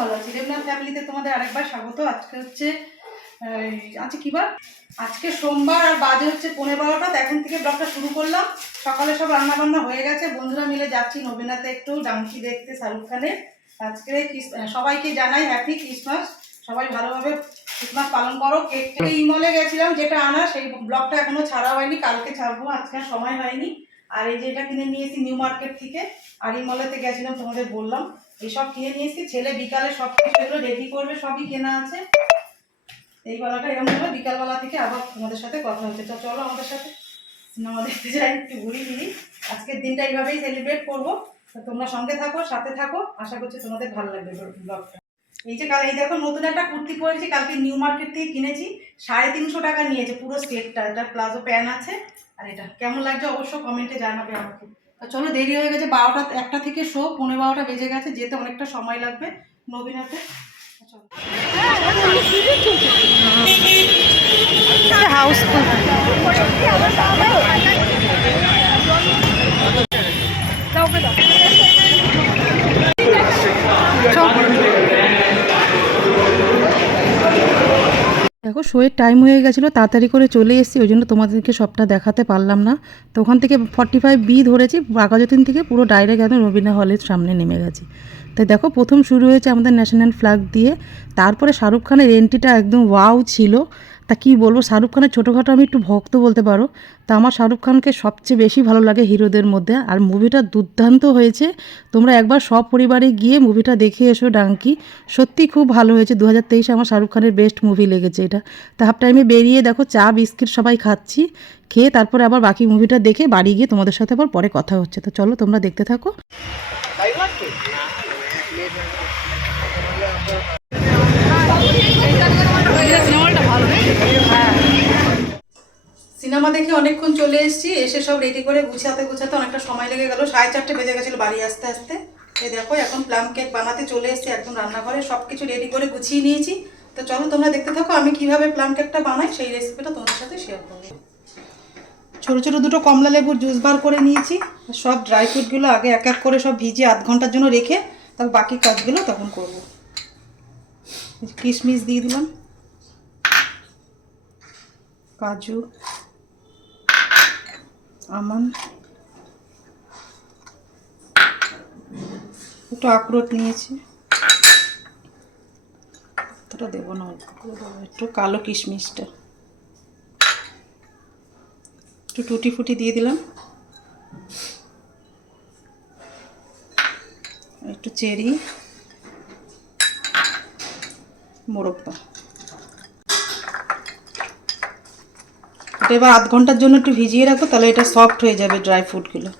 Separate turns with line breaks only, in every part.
ভালো আছি। দেবনাথ ফ্যামিলিতে তোমাদের আরেকবার স্বাগত। আজকে হচ্ছে আজকে কি বার? আজকে সোমবার আর বাজে হচ্ছে পনেরো বারোটা। এখন থেকে ব্লগটা শুরু করলাম। সকালে সব রান্না বান্না হয়ে গেছে। বন্ধুরা মিলে যাচ্ছি নবীনাতে একটু ডাঙ্কি দেখতে শাহরুখ খানের। আজকে সবাইকে জানাই হ্যাপি ক্রিসমাস সবাই ভালোভাবে ক্রিসমাস পালন করো। কেক থেকে ইমলে গেছিলাম, যেটা আনা, সেই ব্লগটা এখনও ছাড়া হয়নি। কালকে ছাড়বো, আজকে সময় হয়নি। আর এই যে এটা কিনে নিয়েছি নিউ মার্কেট থেকে। আর ইমলেতে গেছিলাম, তোমাদের বললাম। এইসব কিনে নিয়েছি ছেলে বিকালে সব কিছু রেডি করবে, সবই কেনা আছে। এই বেলাটা এরকম হলো বিকালবেলা থেকে আবার তোমাদের সাথে কথা হচ্ছে। তো চলো আমাদের সাথে সিনেমা দেখতে যাই, একটু ঘুরি ঘুরি আজকের দিনটা এইভাবেই সেলিব্রেট করব। তোমরা সঙ্গে থাকো, সাথে থাকো। আশা করছি তোমাদের ভালো লাগবে ব্লগটা এই যে কাল এই দেখো, নতুন একটা কুর্তি পরেছি, কালকে নিউ মার্কেট থেকে কিনেছি। সাড়ে তিনশো টাকা নিয়েছে পুরো সেটটা এটা প্লাজো প্যান আছে। আর এটা কেমন লাগছে অবশ্য কমেন্টে জানাবে আমাকে। তো চলো দেরি হয়ে গেছে বারোটা একটা থেকে শো পনেরো বারোটা বেজে গেছে যেতে অনেকটা সময় লাগবে নবীনাতে হাতে চলো। শোয়ের টাইম হয়ে গেছিল, তাড়াতাড়ি করে চলে এসেছি, ওই জন্য তোমাদেরকে সবটা দেখাতে পারলাম না। তো ওখান থেকে ফর্টি ফাইভ বি ধরেছি, বাঘাযতীন থেকে পুরো ডাইরেক্ট একদম রবীন্দ্র হলের সামনে নেমে গেছি। তাই দেখো, প্রথম শুরু হয়েছে আমাদের ন্যাশনাল ফ্ল্যাগ দিয়ে, তারপরে শাহরুখ খানের এন্ট্রিটা একদম ওয়াও ছিল। তা কি বলব? শাহরুখ খানের ছোটোখাটো আমি একটু ভক্ত বলতে পারো। তা আমার শাহরুখ খানকে সবচেয়ে বেশি ভালো লাগে হিরোদের মধ্যে। আর মুভিটা দুর্দান্ত হয়েছে। তোমরা একবার সব পরিবারে গিয়ে মুভিটা দেখে এসো ডাঙ্কি। সত্যি খুব ভালো হয়েছে। দু হাজার তেইশে আমার শাহরুখ খানের বেস্ট মুভি লেগেছে এটা। তা হাফ টাইমে বেরিয়ে দেখো, চা, বিস্কিট সবাই খাচ্ছি। খেয়ে তারপরে আবার বাকি মুভিটা দেখে বাড়ি গিয়ে তোমাদের সাথে আবার পরে কথা হচ্ছে। তো চলো তোমরা দেখতে থাকো। সিনেমা দেখে অনেকক্ষণ চলে এসেছি, এসে সব রেডি করে গুছাতে গুছাতে অনেকটা সময় লেগে গেল। সাড়ে চারটে বেজে গেছিল বাড়ি আসতে আসতে। এই দেখো, এখন প্লাম কেক বানাতে চলে এসেছি, একদম রান্নাঘরে। সব কিছু রেডি করে গুছিয়ে নিয়েছি। তো চলো তোমরা দেখতে থাকো, আমি কীভাবে প্লাম কেকটা বানাই সেই রেসিপিটা তোমাদের সাথে শেয়ার করব। ছোটো ছোটো দুটো কমলা লেবুর জুস বার করে নিয়েছি। সব ড্রাই ফ্রুটগুলো আগে এক এক করে সব ভিজিয়ে আধ ঘণ্টার জন্য রেখে, তারপর বাকি কাজগুলো তখন করব। কিশমিশ দিয়ে দিলাম। কাজু, আমন, একটু আখরোট নিয়েছি। এতটা দেবো না একটু কালো কিশমিশটা। একটু টুটি ফুটি দিয়ে দিলাম। একটু চেরি। মোরব্বা এটা এবার আধ ঘণ্টার জন্য একটু ভিজিয়ে রাখো, তাহলে এটা সফট হয়ে যাবে ড্রাই ফ্রুটগুলো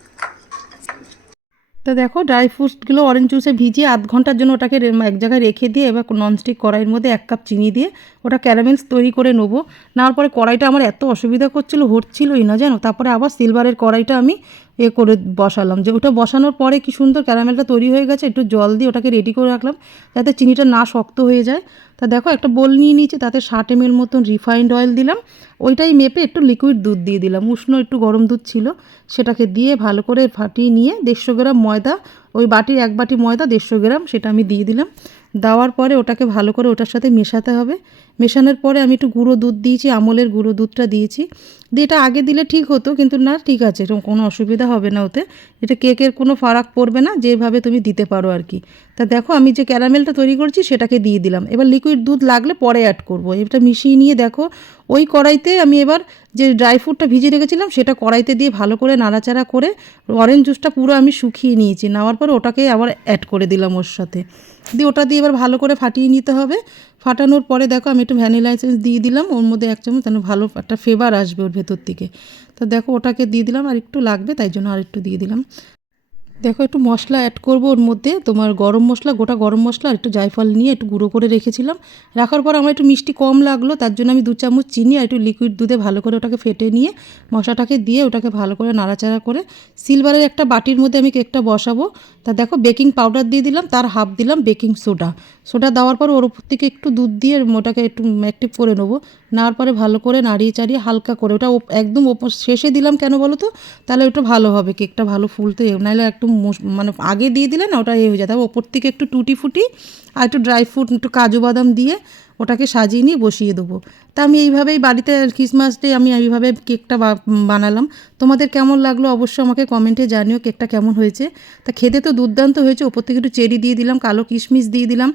তো দেখো ড্রাই ফ্রুটসগুলো অরেঞ্জ জুসে ভিজিয়ে আধ ঘণ্টার জন্য ওটাকে এক জায়গায় রেখে দিয়ে এবার ননস্টিক কড়াইয়ের মধ্যে এক কাপ চিনি দিয়ে ওটা ক্যারামেলস তৈরি করে নেব। নেওয়ার পরে কড়াইটা আমার এত অসুবিধা করছিল, হচ্ছিলই না জানো? তারপরে আবার সিলভারের কড়াইটা আমি এ করে বসালাম। যে ওটা বসানোর পরে কি সুন্দর ক্যারামেলটা তৈরি হয়ে গেছে, একটু জল দিয়ে ওটাকে রেডি করে রাখলাম, যাতে চিনিটা না শক্ত হয়ে যায়। তা দেখো, একটা বোল নিয়ে নিয়েছি, তাতে ষাট এম মতন রিফাইন্ড অয়েল দিলাম। ওইটাই মেপে একটু লিকুইড দুধ দিয়ে দিলাম। উষ্ণ একটু গরম দুধ ছিল, সেটাকে দিয়ে ভালো করে ফাটিয়ে নিয়ে দেড়শো গ্রাম ময়দা, ওই বাটির এক বাটি ময়দা, দেড়শো গ্রাম সেটা আমি দিয়ে দিলাম। দেওয়ার পরে ওটাকে ভালো করে ওটার সাথে মেশাতে হবে। মেশানোর পরে আমি একটু গুঁড়ো দুধ দিয়েছি, আমলের গুঁড়ো দুধটা দিয়েছি। দিয়ে এটা আগে দিলে ঠিক হতো, কিন্তু না, ঠিক আছে, এরকম কোনো অসুবিধা হবে না ওতে। এটা কেকের কোনো ফারাক পড়বে না, যেভাবে তুমি দিতে পারো আর কি। তা দেখো, আমি যে ক্যারামেলটা তৈরি করছি, সেটাকে দিয়ে দিলাম। এবার লিকুইড দুধ লাগলে পরে অ্যাড করব। এটা মিশিয়ে নিয়ে দেখো, ওই কড়াইতে আমি এবার যে ড্রাই ফ্রুটটা ভিজিয়ে রেখেছিলাম, সেটা কড়াইতে দিয়ে ভালো করে নাড়াচাড়া করে অরেঞ্জ জুসটা পুরো আমি শুকিয়ে নিয়েছি। নেওয়ার পর ওটাকে আবার অ্যাড করে দিলাম ওর সাথে। দিয়ে ওটা দিয়ে এবার ভালো করে ফাটিয়ে নিতে হবে। ফাটানোর পরে দেখো আমি একটু ভ্যানিলা এসেন্স দিয়ে দিলাম, ওর মধ্যে এক চামচ যেন ভালো একটা ফ্লেভার আসবে ওর ভেতর থেকে। তো দেখো ওটাকে দিয়ে দিলাম, আর একটু লাগবে তাই জন্য আর একটু দিয়ে দিলাম। দেখো একটু মশলা অ্যাড করব ওর মধ্যে, তোমার গরম মশলা, গোটা গরম মশলা, আর একটু জায়ফল নিয়ে একটু গুঁড়ো করে রেখেছিলাম। রাখার পর আমার একটু মিষ্টি কম লাগল, তার জন্য আমি দু চামচ চিনি আর একটু লিকুইড দুধে ভালো করে ওটাকে ফেটে নিয়ে মশলাটাকে দিয়ে ওটাকে ভালো করে নাড়াচাড়া করে সিলভারের একটা বাটির মধ্যে আমি কেকটা বসাবো। তা দেখো বেকিং পাউডার দিয়ে দিলাম, তার হাফ দিলাম বেকিং সোডা সোডা দেওয়ার পর ওর উপর থেকে একটু দুধ দিয়ে ওটাকে একটু অ্যাক্টিভ করে নেব। নেওয়ার পরে ভালো করে নাড়িয়ে চাড়িয়ে হালকা করে ওটা একদম ওপর শেষে দিলাম কেন বলো তো? তাহলে ওটা ভালো হবে, কেকটা ভালো ফুলতে। নাহলে একটু মানে আগে দিয়ে দিলে না ওটা এ হয়ে যায়। তারপর ওপর থেকে একটু টুটি ফুটি আর একটু ড্রাই ফ্রুট একটু কাজু বাদাম দিয়ে ওটাকে সাজিয়ে নিয়ে বসিয়ে দেবো। তা আমি এইভাবেই বাড়িতে ক্রিসমাস ডে আমি এইভাবে কেকটা বানালাম। তোমাদের কেমন লাগল অবশ্যই আমাকে কমেন্টে জানিও কেকটা কেমন হয়েছে। তা খেতে তো দুর্দান্ত হয়েছে, ওপর থেকে একটু চেরি দিয়ে দিলাম, কালো কিশমিশ দিয়ে দিলাম।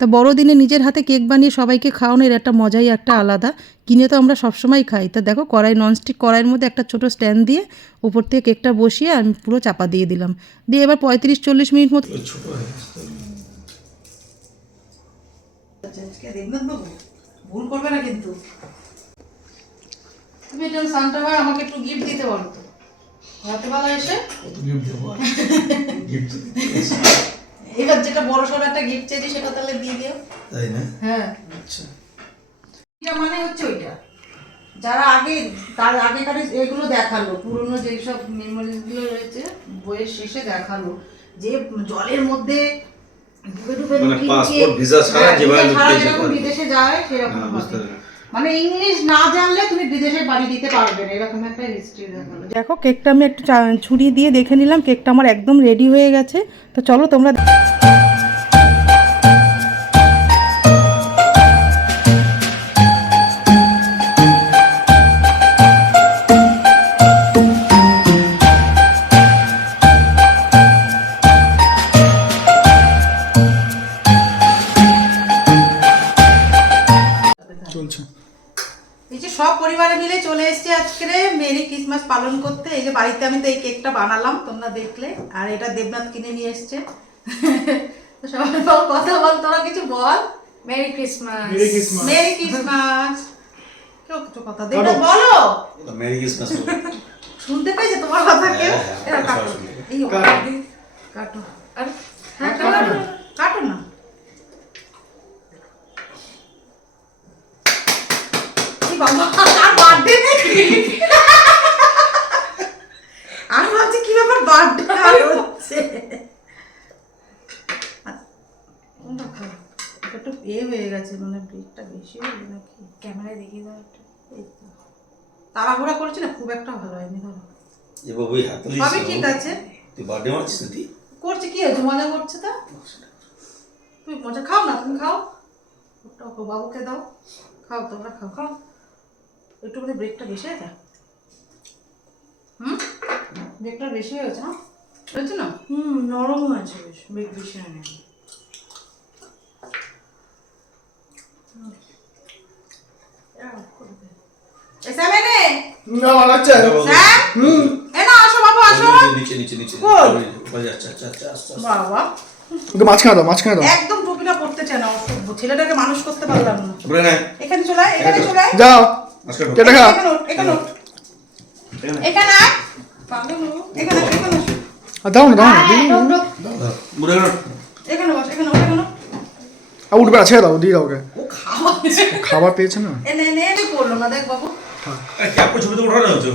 তা বড়দিনে নিজের হাতে কেক বানিয়ে সবাইকে খাওয়ানোর একটা মজাই একটা আলাদা। কিনে তো আমরা সবসময় খাই। তা দেখো কড়াই ননস্টিক কড়াইয়ের মধ্যে একটা ছোটো স্ট্যান্ড দিয়ে উপর থেকে কেকটা বসিয়ে আমি পুরো চাপা দিয়ে দিলাম। দিয়ে এবার পঁয়ত্রিশ চল্লিশ মিনিট মতো হয়ে দেবনাথ বাবু ভুল করবে না কিন্তু। তুমি এটা সান্টা ভাই আমাকে একটু গিফট দিতে বলো তো। রাতেবেলা এসে? দেবো। এবার যেটা বড় সড়ো একটা গিফট চেয়েছি সেটা তাহলে দিয়ে দিও। তাই না? হ্যাঁ। আচ্ছা। এটা মানে হচ্ছে ওইটা। যারা আগে তার আগেকার এগুলো দেখাল পুরনো যেসব মেমোরিজগুলো রয়েছে বইয়ের শেষে দেখাল যে জলের মধ্যে
মানে পাসপোর্ট ভিসা ছাড়া হ্যাঁ, যেভাবে বিদেশে যায় সেরকম
হ্যাঁ। পেরেছি। মানে ইংলিশ না জানলে তুমি বিদেশে বাড়ি দিতে পারবে না এরকম একটা হিস্ট্রি দেখো কেকটা আমি একটু চা- ছুরি দিয়ে দেখে নিলাম কেকটা আমার একদম রেডি হয়ে গেছে তো চলো তোমরা এই যে সব পরিবারে মিলে চলে এসেছি আজকে মেরি ক্রিসমাস পালন করতে। এই যে বাড়িতে আমি তো এই কেকটা বানালাম তোমরা দেখলে। আর এটা দেবনাথ কিনে নিয়ে এসছে। তো সবাই বল কথা বল তোরা কিছু বল। Merry Christmas. Merry Christmas. কেউ কিছু কথা দেবনাথ বলো।
তো মেরি ক্রিসমাস
শুনতে তোমার কথা কেউ? এরা সবাই কাটো এই কাটো। আর কাটো। না। কাটো না কি বাবা আর বার্থডে নাকি আমি ভাবছি কি ব্যাপার বার্থডে আর হচ্ছে? একটু এ হয়ে গেছে মানে ব্রেকটা বেশি হলো নাকি? ক্যামেরায় দেখিয়ে দাও একটু। এই তো। তাড়াহুড়া করছি না খুব একটা ভালো হয়নি ধরো।
এ বাবুই হাত তুলিস সবই ঠিক আছে। তুই বার্থডে মারছিস না তুই
করছে কি হয়েছে? মজা করছে তা? তুমি মজা খাও না তুমি খাও। ওটা বাবুকে দাও। খাও তোমরা খাও। খাও। একটু করে ব্রেকটা বেশি হয়েছে? হুম? ব্রেকটা বেশি হয়েছে না? হয়েছে না? হুম নরম আছে বেশ বেগ বেশি হয়নি। না হ্যাঁ
আচ্ছা আচ্ছা আচ্ছা আচ্ছা। মাঝখানে দাও মাঝখানে দাও। একদম টুপিটা পড়তে চায় ছেলেটাকে মানুষ করতে পারলাম না।
এখানে চলে আয়, এখানে। চলে আয়।
যাও। কেটে খা। দাও না দাও না দাও। উপরে নে।
এখানে বস এখানে ওঠ, এখানে ওঠ।
আর উঠবে ছেড়ে দাও দিয়ে দাও ওকে। খাবার পেয়েছে না? ছবি তো ওঠানো হচ্ছে